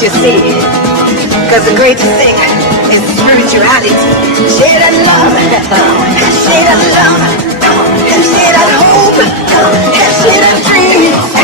what you see. Cause the greatest thing is spirituality. Share that love, share that love, share that hope, share that dream.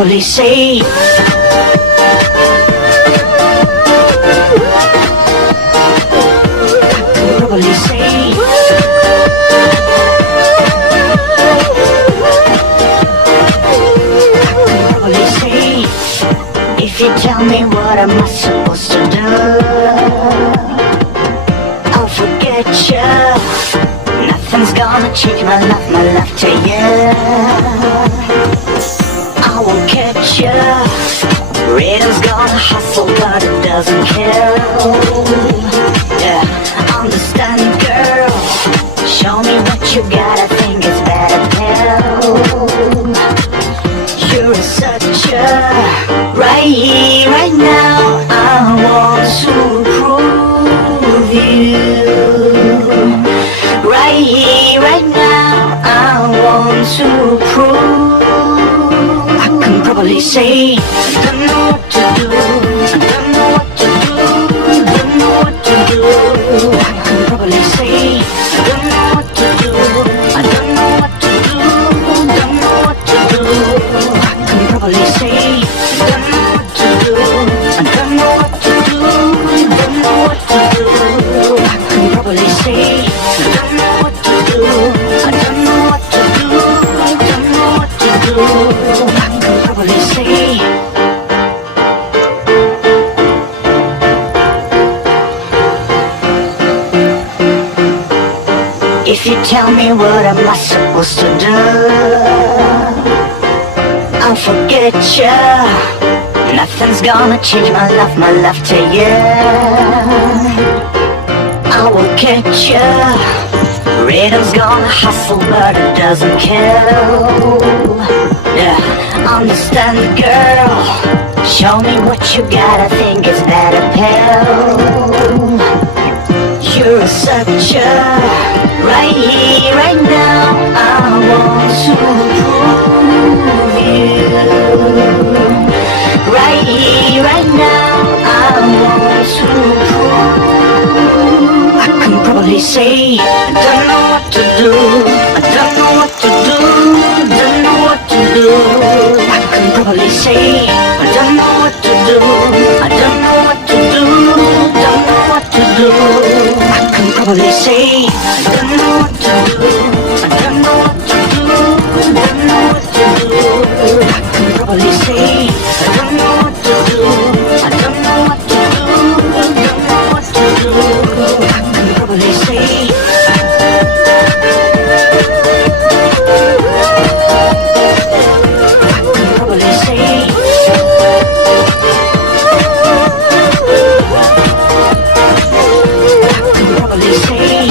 probably say change my life to you. I won't catch ya. Rhythm's gonna hustle, but it doesn't care. Yeah, understand, girl. Show me what you got. I think it's better tell. You're such a right here, right now. I want to prove you. Right here, right now. I want to prove. I can probably say I don't know what to do. I don't know what to do. Don't know what to do. I can probably say I don't know what to do. I don't know what to do. Don't know what to do. I can probably say I don't know what to do. I don't know what to do. Don't know what to do. I can probably say I don't know what to do. I don't know what to do. Don't know what to do. I can probably say. If you tell me what am I supposed to do, I'll forget ya. Nothing's gonna change my life to you. I will catch ya. Rhythm's gonna hustle, but it doesn't kill. Yeah, understand, girl. Show me what you got. I think it's better pill. You're such a right here, right now. I want to prove you. Right here, right now. I want to prove. I can probably say I don't know what to do. I don't know what to do. Don't know what to do. I can probably say I don't know what to do. I don't know what to do. Don't know what to do. I can probably say I don't know what to do. I don't know what to do. Don't know what to do. I can probably say I don't know what to do. I don't know what to do. Don't know what to do. I can probably say. I can probably say. I can probably say.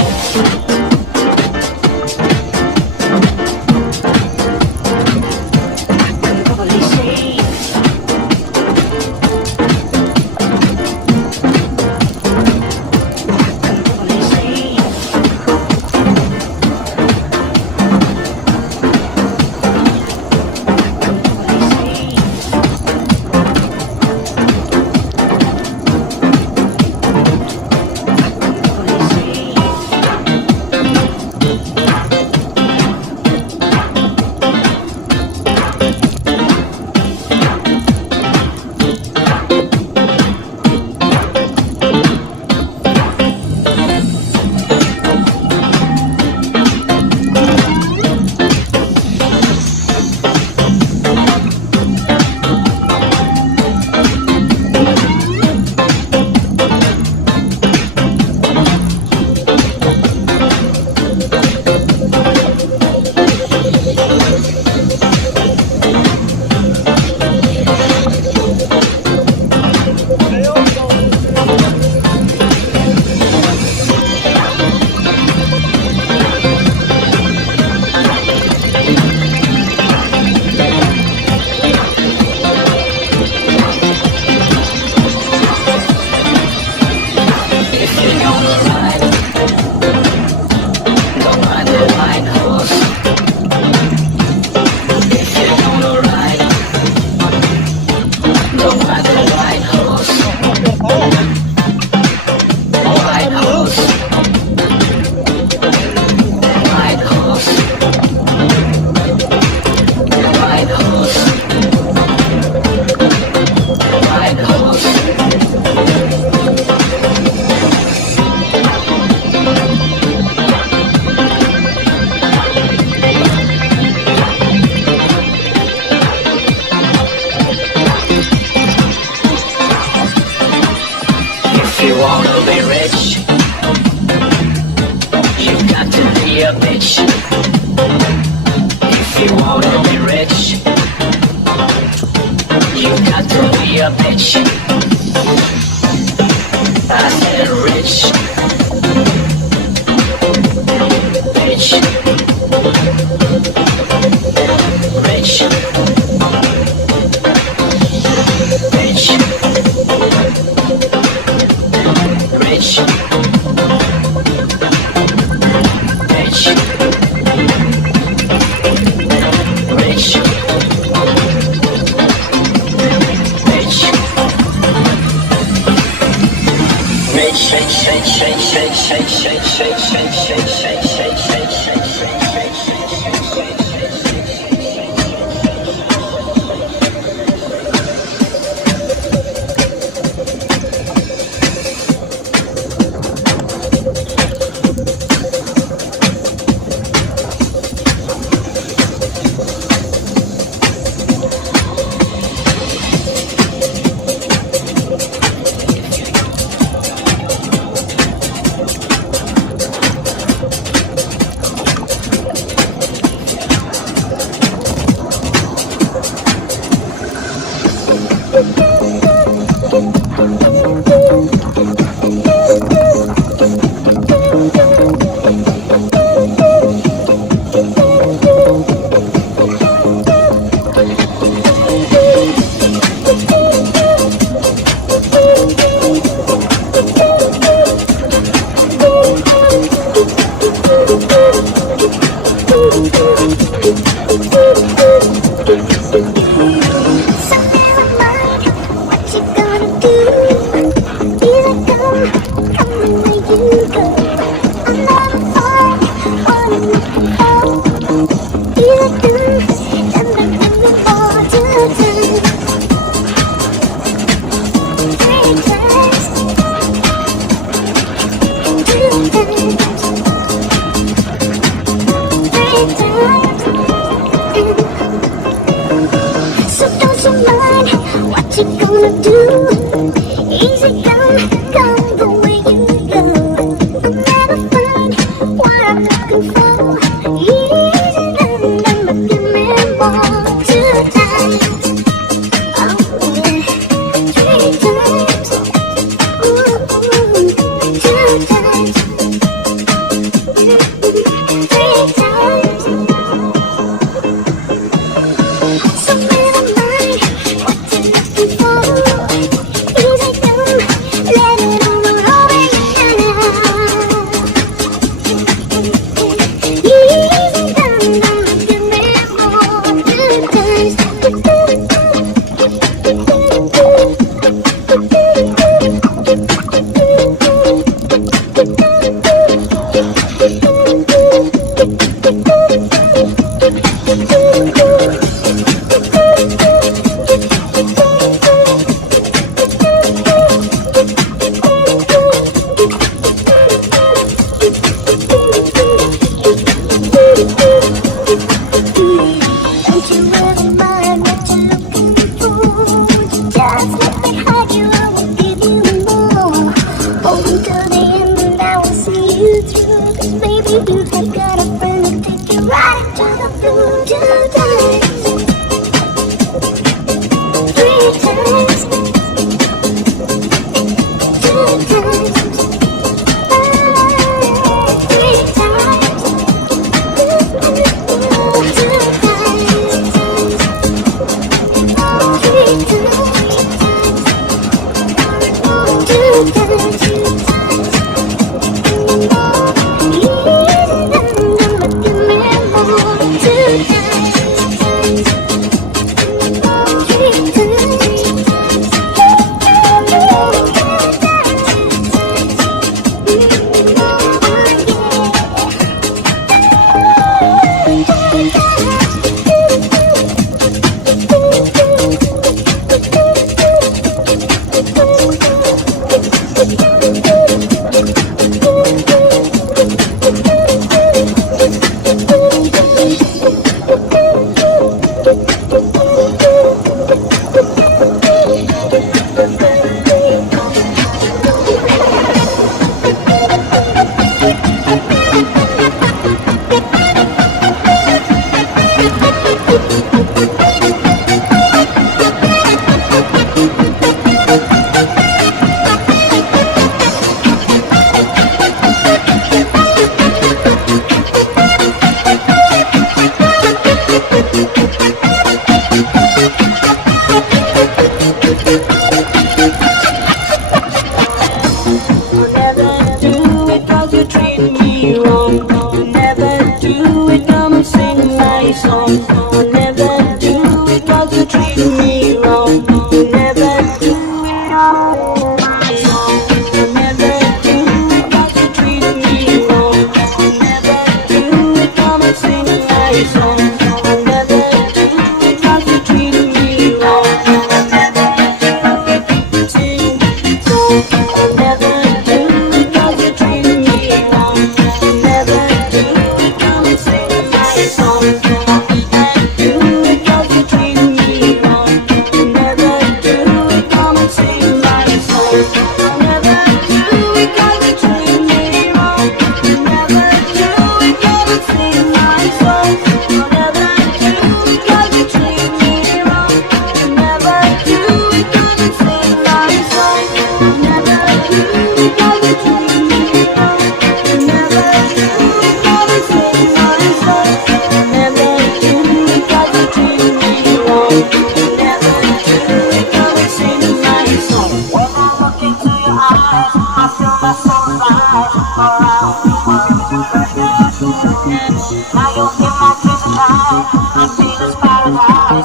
Now you're in my prison life. I feel it's paradise.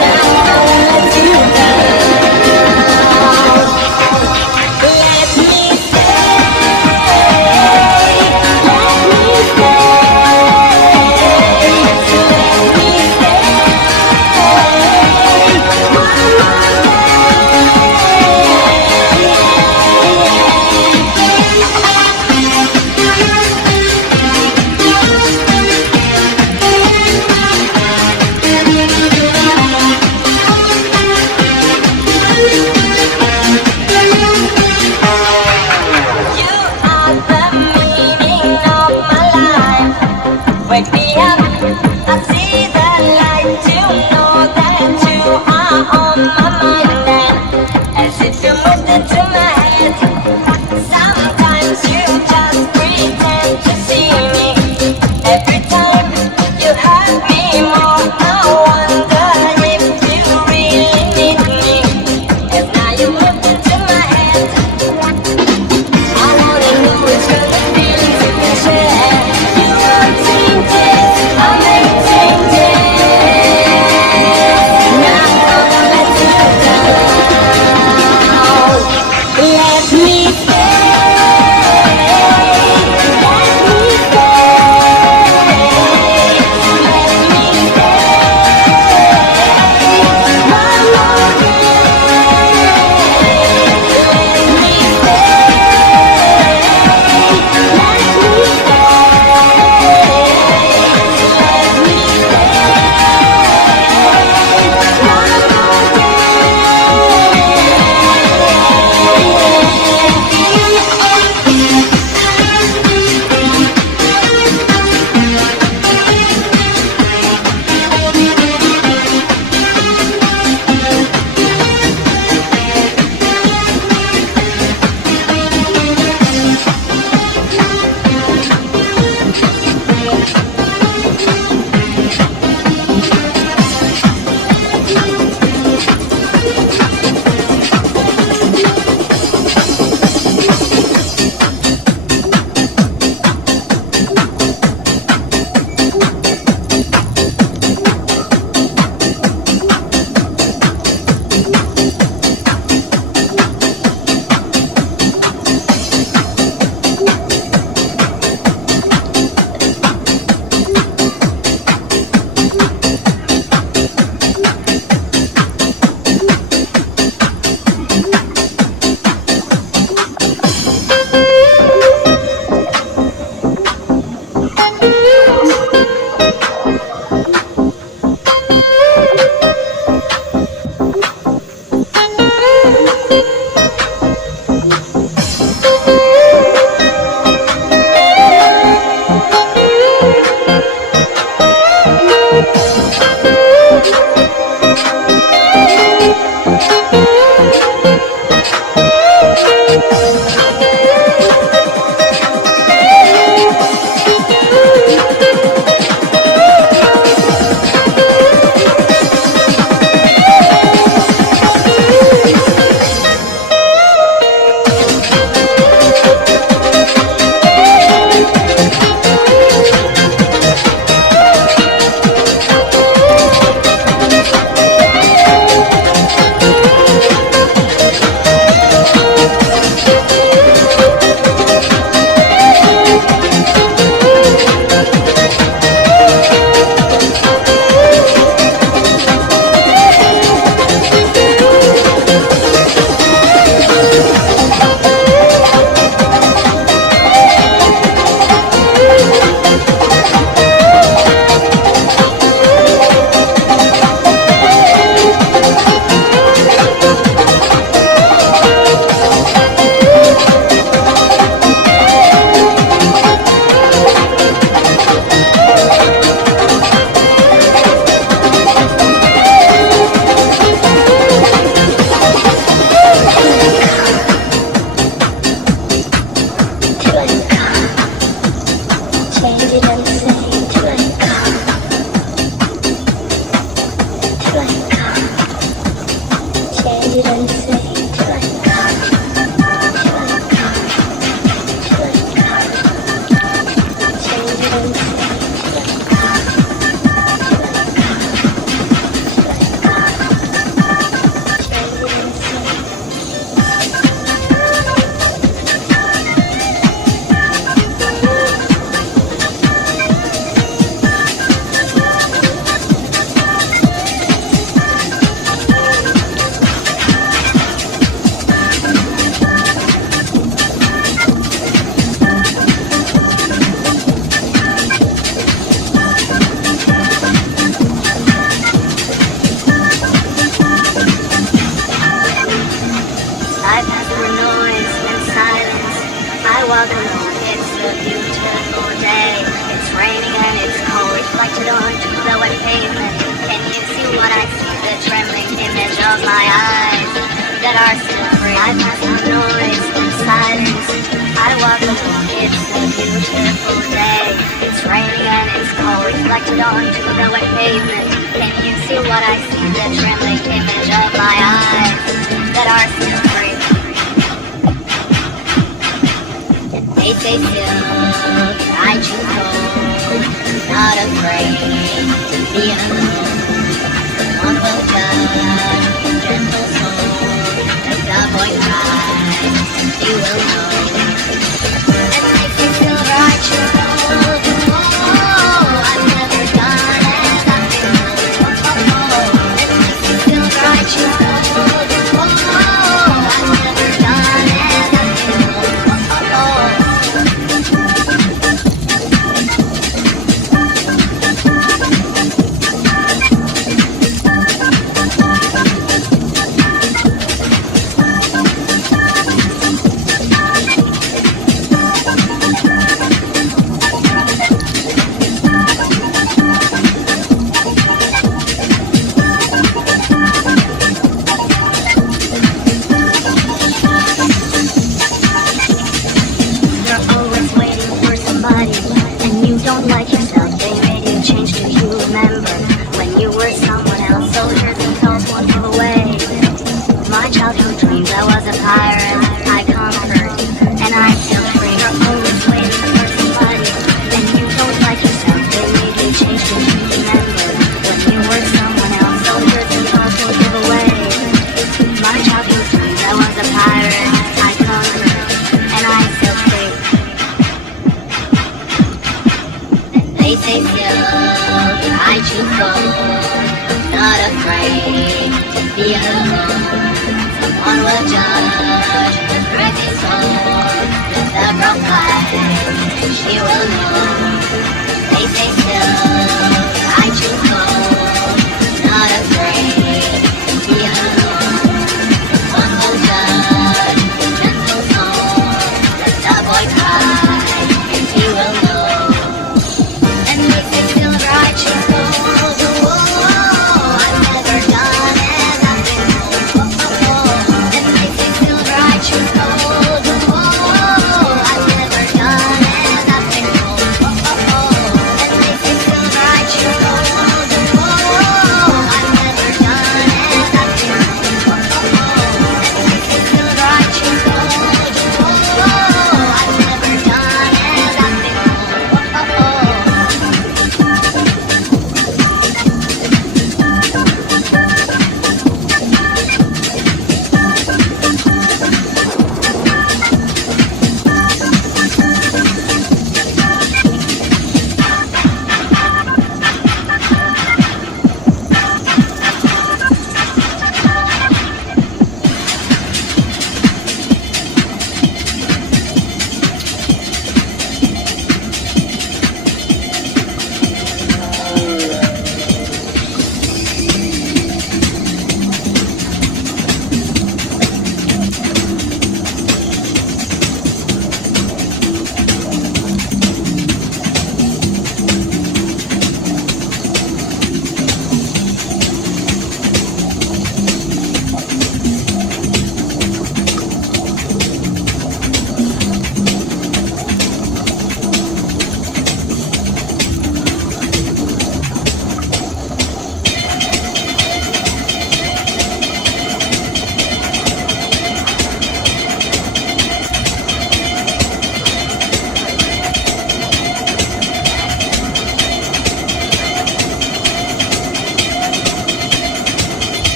Now I wanna do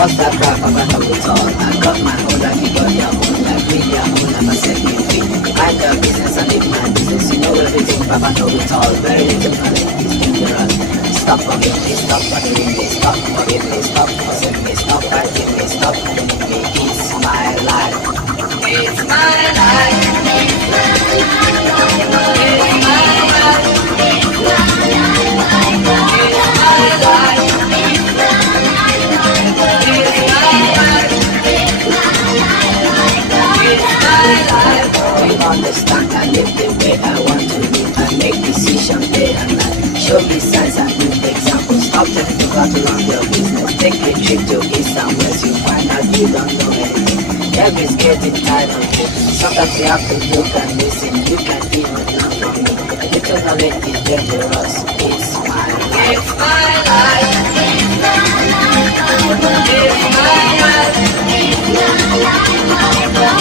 What's that crap? I know it all. I got my own like you got your own. Like me, your own, never set me free. Mind the business, I live my business. You know everything, Papa know it all. Very little knowledge is dangerous. Stop forgiving me, stop bothering me, stop forgiving me, stop fussing me, stop fighting me, stop killing me. It's my life. It's my life. It's my life. It's my life. Understand I live the way I want to live. I make decisions day and night. Show me signs and give examples. Stop telling people to run your business. Take a trip to east and west. You find out you don't know anything. Everybody's getting tired of you. Sometimes you have to look and listen. You can even learn from me. A little knowledge is dangerous. It's my life. It's my life. It's my life. It's my life.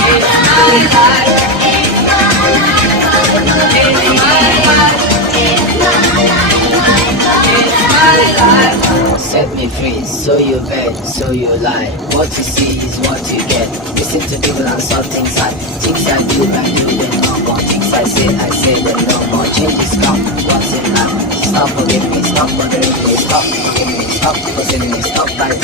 It's my life. It's my life. Set me free, so you beg, so you lie. What you see is what you get. Listen to people and saw things I do them no more. Things I say them no more. Changes come once in life. Stop forgiving me, stop bothering me, stop forgiving me, stop forcing me, stop fighting